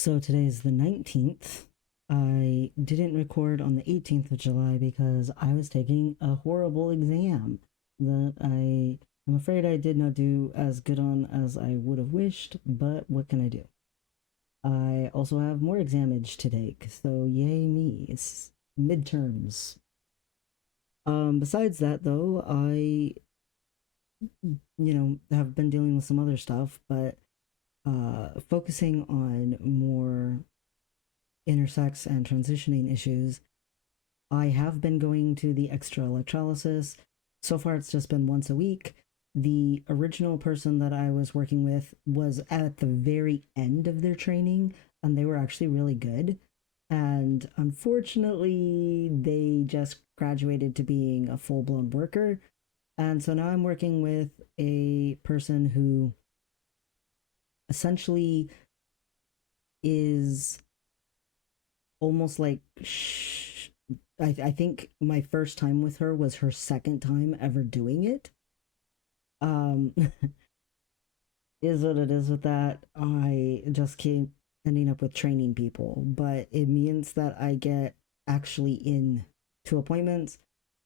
So today's the 19th. I didn't record on the 18th of July because I was taking a horrible exam that I'm afraid I did not do as good on as I would have wished, but what can I do? I also have more examage to take, so yay me. It's midterms. Besides that though, have been dealing with some other stuff, but focusing on more intersex and transitioning issues, I have been going to the extra electrolysis. So far, it's just been once a week. The original person that I was working with was at the very end of their training, and they were actually really good. And unfortunately, they just graduated to being a full blown worker. And so now I'm working with a person who essentially is almost like I think my first time with her was her second time ever doing it. Um, is what it is with that. I just keep ending up with training people, but it means that I get actually in to appointments,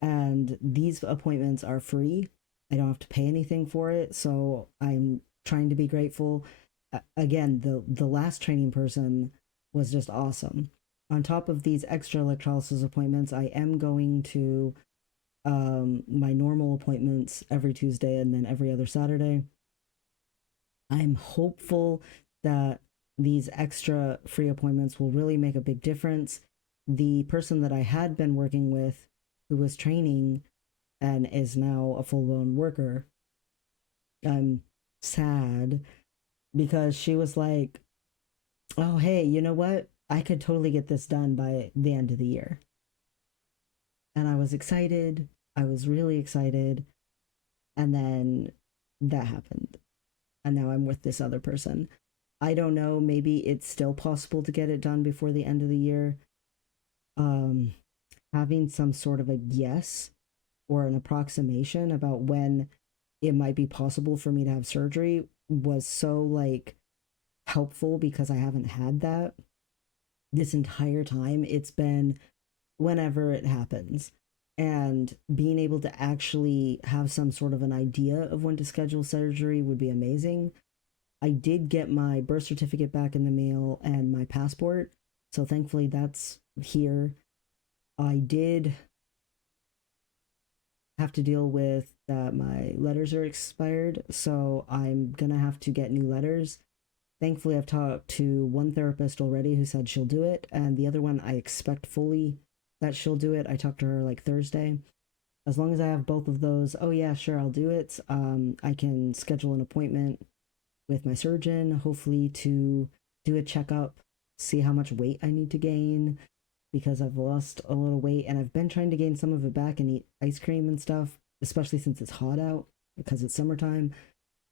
and these appointments are free. I don't have to pay anything for it, so I'm trying to be grateful. Again, the last training person was just awesome. On top of these extra electrolysis appointments, I am going to my normal appointments every Tuesday and then every other Saturday. I'm hopeful that these extra free appointments will really make a big difference. The person that I had been working with, who was training and is now a full blown worker, I'm sad because she was like, oh, hey, you know what? I could totally get this done by the end of the year. And I was excited. I was really excited. And then that happened. And now I'm with this other person. I don't know. Maybe it's still possible to get it done before the end of the year. Um, Having some sort of a guess or an approximation about when it might be possible for me to have surgery was so like helpful because I haven't had that this entire time. It's been whenever it happens. And being able to actually have some sort of an idea of when to schedule surgery would be amazing. I did get my birth certificate back in the mail and my passport. So thankfully that's here. I did have to deal with that my letters are expired. So I'm going to have to get new letters. Thankfully, I've talked to one therapist already who said she'll do it. And the other one, I expect fully that she'll do it. I talked to her like Thursday. As long as I have both of those, oh yeah, sure, I'll do it. I can schedule an appointment with my surgeon, hopefully to do a checkup, see how much weight I need to gain because I've lost a little weight and I've been trying to gain some of it back and eat ice cream and stuff, especially since it's hot out because it's summertime.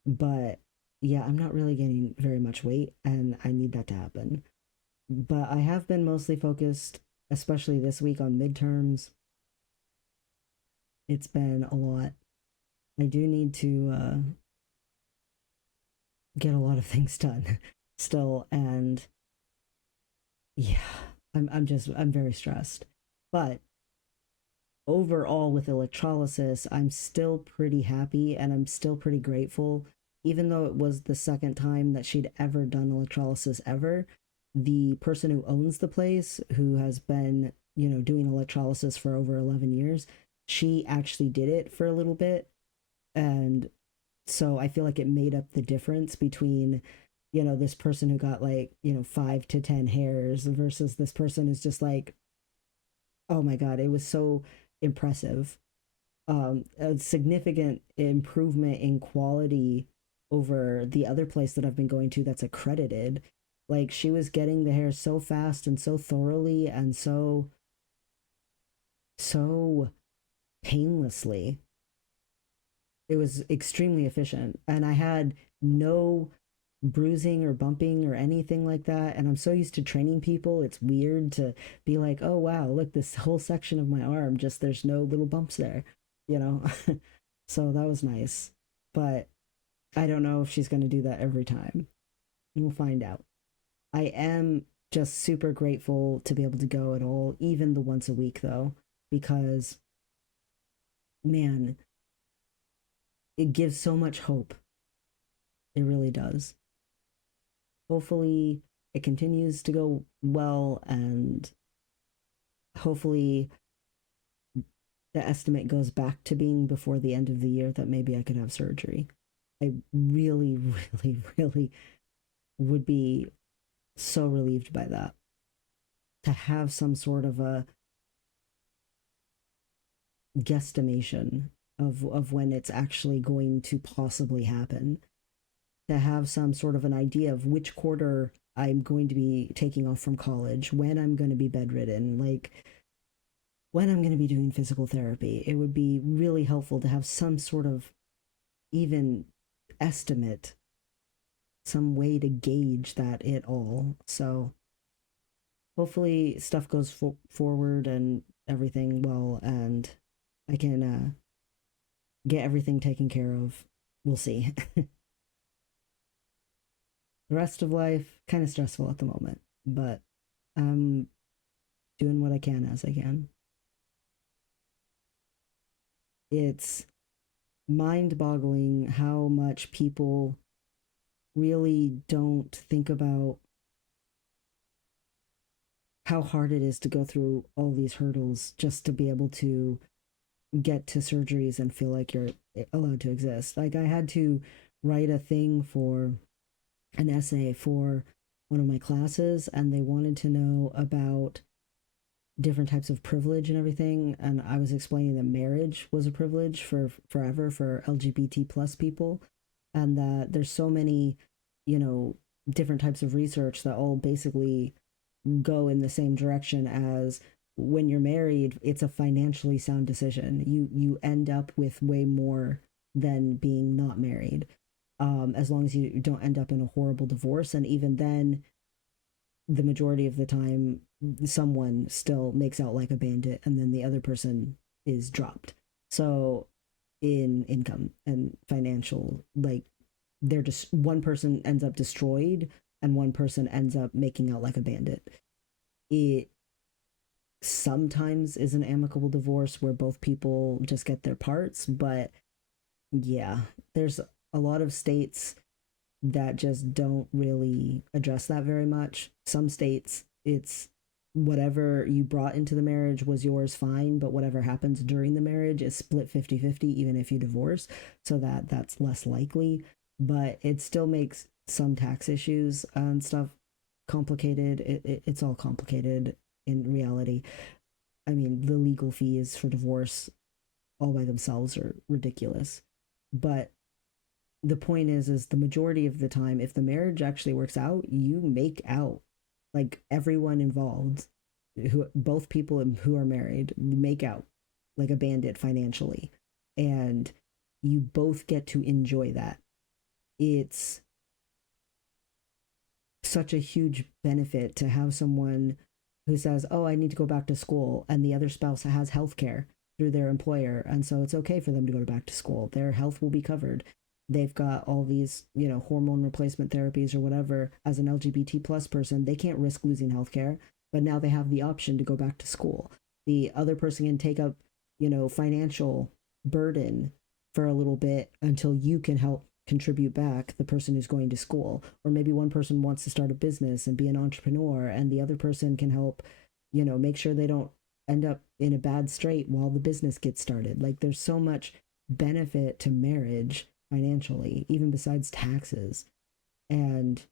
But yeah, I'm not really gaining very much weight and I need that to happen. But I have been mostly focused, especially this week, on midterms. It's been a lot. I do need to get a lot of things done still, and yeah, I'm very stressed. But overall, with electrolysis, I'm still pretty happy and I'm still pretty grateful. Even though it was the second time that she'd ever done electrolysis ever, the person who owns the place, who has been, doing electrolysis for over 11 years, she actually did it for a little bit. And so I feel like it made up the difference between, this person who got like, 5 to 10 hairs versus this person who's just like, oh my God, it was so impressive. A significant improvement in quality over the other place that I've been going to that's accredited. Like she was getting the hair so fast and so thoroughly and so painlessly. It was extremely efficient. And I had no bruising or bumping or anything like that. And I'm so used to training people. It's weird to be like, oh, wow, look, this whole section of my arm, just there's no little bumps there, you know? So that was nice. But I don't know if she's going to do that every time. We'll find out. I am just super grateful to be able to go at all, even the once a week though, because man, it gives so much hope. It really does. Hopefully, it continues to go well, and hopefully, the estimate goes back to being before the end of the year that maybe I could have surgery. I really, really, really would be so relieved by that. To have some sort of a guesstimation of when it's actually going to possibly happen, to have some sort of an idea of which quarter I'm going to be taking off from college, when I'm going to be bedridden, like when I'm going to be doing physical therapy. It would be really helpful to have some sort of even estimate, some way to gauge that at all. So hopefully stuff goes forward and everything well, and I can get everything taken care of. We'll see. The rest of life kind of stressful at the moment, but I'm doing what I can as I can. It's mind-boggling how much people really don't think about how hard it is to go through all these hurdles just to be able to get to surgeries and feel like you're allowed to exist. Like I had to write a thing for an essay for one of my classes, and they wanted to know about different types of privilege and everything, and I was explaining that marriage was a privilege for forever for LGBT plus people, and that there's so many, you know, different types of research that all basically go in the same direction as when you're married, it's a financially sound decision. You end up with way more than being not married, as long as you don't end up in a horrible divorce. And even then, the majority of the time, someone still makes out like a bandit, and then the other person is dropped. So in income and financial, like they're just one person ends up destroyed and one person ends up making out like a bandit. It sometimes is an amicable divorce where both people just get their parts, but yeah, there's a lot of states that just don't really address that very much. Some states, it's whatever you brought into the marriage was yours, fine, but whatever happens during the marriage is split 50-50, even if you divorce, so that's less likely. But it still makes some tax issues and stuff complicated. It's all complicated in reality. I mean, the legal fees for divorce all by themselves are ridiculous. But the point is the majority of the time, if the marriage actually works out, you make out, like everyone involved, who both people who are married make out like a bandit financially, and you both get to enjoy that. It's such a huge benefit to have someone who says, "Oh, I need to go back to school," and the other spouse has health care through their employer, and so it's okay for them to go back to school. Their health will be covered. They've got all these, hormone replacement therapies or whatever. As an LGBT plus person, they can't risk losing health care, but now they have the option to go back to school. The other person can take up, financial burden for a little bit until you can help contribute back the person who's going to school. Or maybe one person wants to start a business and be an entrepreneur, and the other person can help, make sure they don't end up in a bad strait while the business gets started. Like there's so much benefit to marriage financially, even besides taxes. And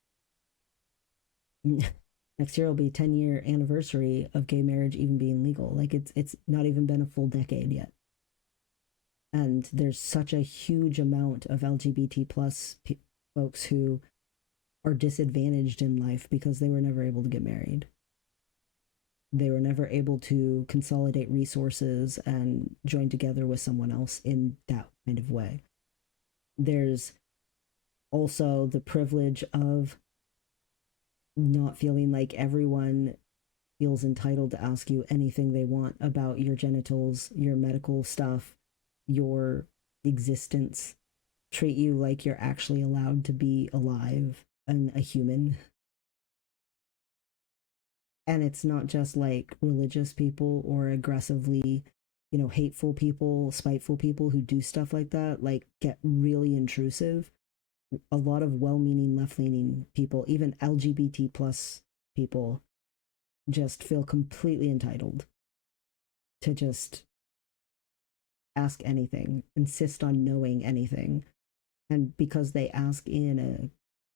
next year will be 10-year anniversary of gay marriage even being legal. Like it's not even been a full decade yet. And there's such a huge amount of LGBT plus folks who are disadvantaged in life because they were never able to get married. They were never able to consolidate resources and join together with someone else in that kind of way. There's also the privilege of not feeling like everyone feels entitled to ask you anything they want about your genitals, your medical stuff, your existence, treat you like you're actually allowed to be alive and a human. And it's not just like religious people or aggressively, hateful people, spiteful people who do stuff like that, like get really intrusive. A lot of well-meaning left-leaning people, even LGBT plus people, just feel completely entitled to just ask anything, insist on knowing anything. And because they ask in a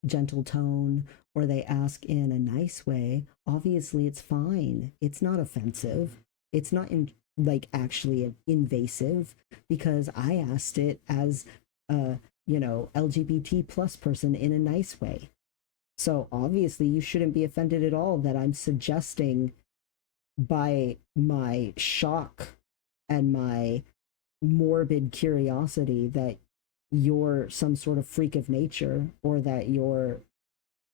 gentle tone or they ask in a nice way, obviously it's fine. It's not offensive. It's not like actually invasive because I asked it as a, LGBT plus person in a nice way. So obviously you shouldn't be offended at all that I'm suggesting by my shock and my morbid curiosity that you're some sort of freak of nature or that you're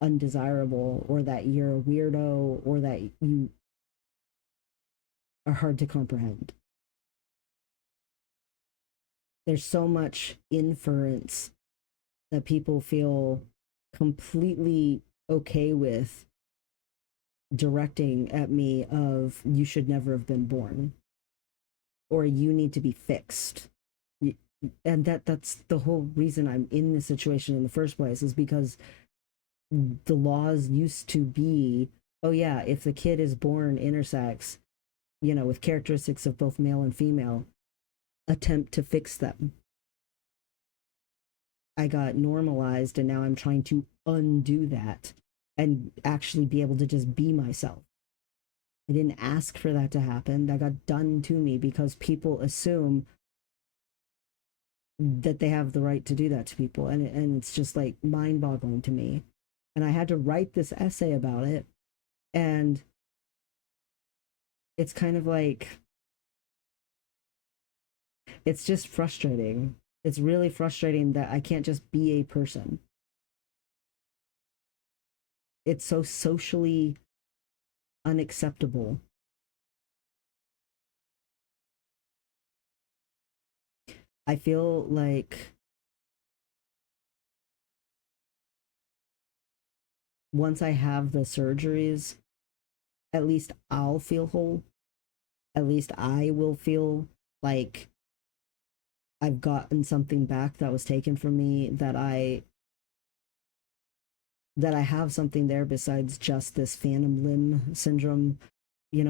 undesirable or that you're a weirdo or that you are hard to comprehend. There's so much inference that people feel completely okay with directing at me of you should never have been born or you need to be fixed. And that's the whole reason I'm in this situation in the first place is because the laws used to be, oh yeah, if the kid is born intersex, with characteristics of both male and female, attempt to fix them. I got normalized and now I'm trying to undo that and actually be able to just be myself. I didn't ask for that to happen. That got done to me because people assume that they have the right to do that to people. And it's just like mind boggling to me. And I had to write this essay about it. And it's kind of like, it's just frustrating. It's really frustrating that I can't just be a person. It's so socially unacceptable. I feel like once I have the surgeries, at least I'll feel whole. At least I will feel like I've gotten something back that was taken from me that I have something there besides just this phantom limb syndrome,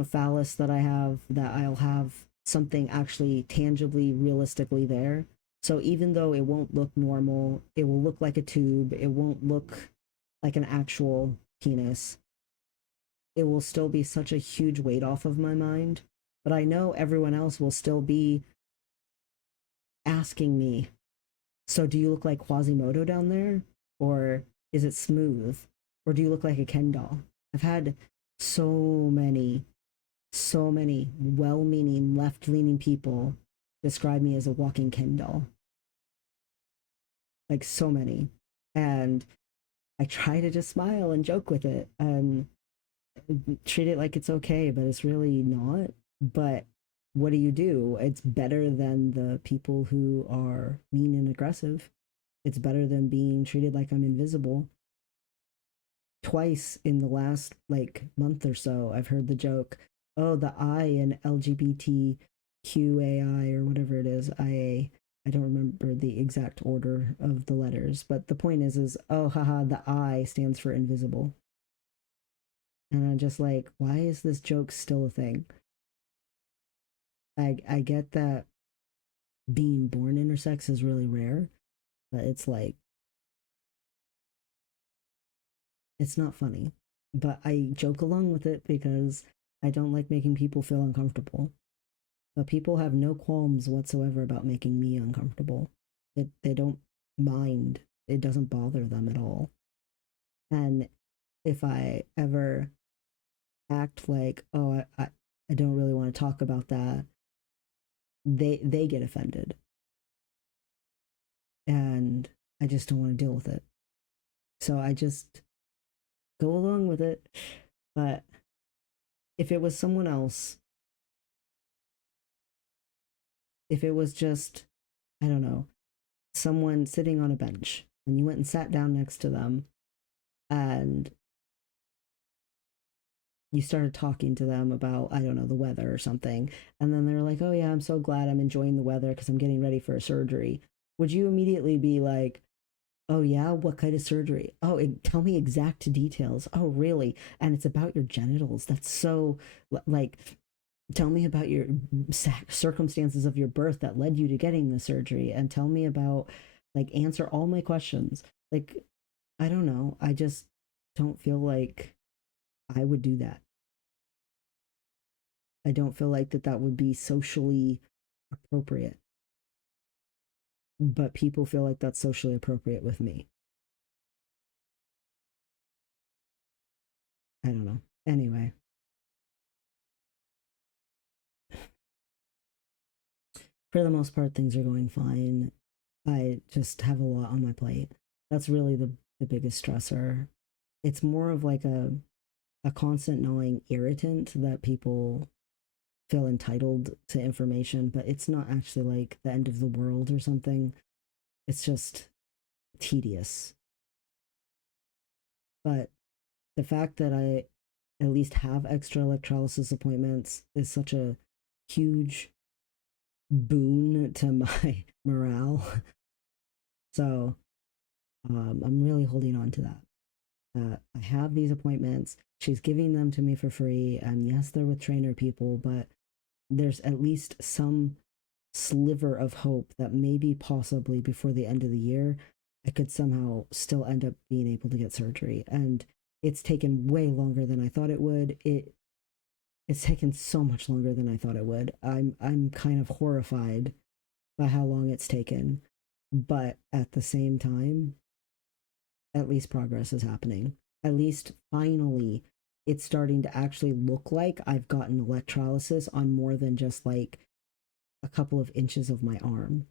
phallus that I have, that I'll have something actually tangibly, realistically there. So even though it won't look normal, it will look like a tube, it won't look like an actual penis. It will still be such a huge weight off of my mind. But I know everyone else will still be asking me, so do you look like Quasimodo down there? Or is it smooth? Or do you look like a Ken doll? I've had so many, so many well meaning, left leaning people describe me as a walking Ken doll. Like so many. And I try to just smile and joke with it and treat it like it's okay, but it's really not. But what do? It's better than the people who are mean and aggressive. It's better than being treated like I'm invisible. Twice in the last like month or so, I've heard the joke, oh, the I in LGBTQAI or whatever it is, IA. I don't remember the exact order of the letters, but the point is, oh, haha, the I stands for invisible. And I'm just like, why is this joke still a thing? I get that being born intersex is really rare, but it's like it's not funny. But I joke along with it because I don't like making people feel uncomfortable. But people have no qualms whatsoever about making me uncomfortable. They don't mind. It doesn't bother them at all. And if I ever act like, oh, I don't really want to talk about that, they get offended. And I just don't want to deal with it. So I just go along with it. But if it was someone else, if it was just, I don't know, someone sitting on a bench and you went and sat down next to them and you started talking to them about, I don't know, the weather or something, and then they're like, oh yeah, I'm so glad I'm enjoying the weather because I'm getting ready for a surgery, would you immediately be like, oh yeah, what kind of surgery? Oh, tell me exact details. Oh, really? And it's about your genitals. That's so like, tell me about your circumstances of your birth that led you to getting the surgery, and tell me about, like, answer all my questions. Like, I don't know. I just don't feel like I would do that. I don't feel like that would be socially appropriate. But people feel like that's socially appropriate with me. I don't know. Anyway, for the most part, things are going fine. I just have a lot on my plate. That's really the biggest stressor. It's more of like a constant gnawing irritant that people feel entitled to information, but it's not actually like the end of the world or something. It's just tedious. But the fact that I at least have extra electrolysis appointments is such a huge boon to my morale. So I'm really holding on to that. I have these appointments. She's giving them to me for free. And yes, they're with trainer people, but there's at least some sliver of hope that maybe possibly before the end of the year, I could somehow still end up being able to get surgery. And it's taken way longer than I thought it would. It's taken so much longer than I thought it would. I'm kind of horrified by how long it's taken. But at the same time, at least progress is happening. At least finally, it's starting to actually look like I've gotten electrolysis on more than just like a couple of inches of my arm.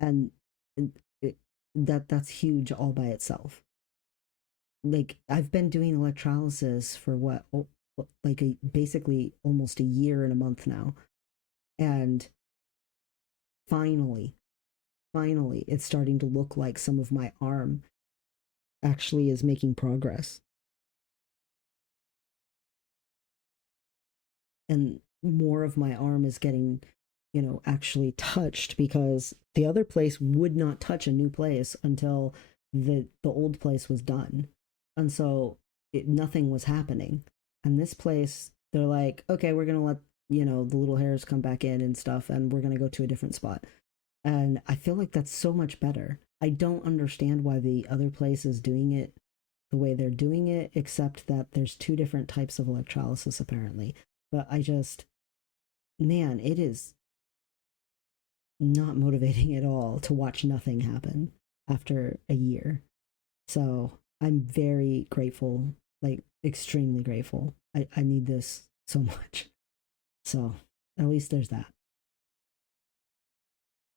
And it, that's huge all by itself. Like, I've been doing electrolysis for what, like basically almost a year and a month now. And finally, finally, it's starting to look like some of my arm actually is making progress. And more of my arm is getting, actually touched, because the other place would not touch a new place until the old place was done. And so nothing was happening. And this place, they're like, okay, we're going to let, the little hairs come back in and stuff, and we're going to go to a different spot. And I feel like that's so much better. I don't understand why the other place is doing it the way they're doing it, except that there's two different types of electrolysis apparently. But I just, man, it is not motivating at all to watch nothing happen after a year. So I'm very grateful, like extremely grateful. I need this so much. So at least there's that.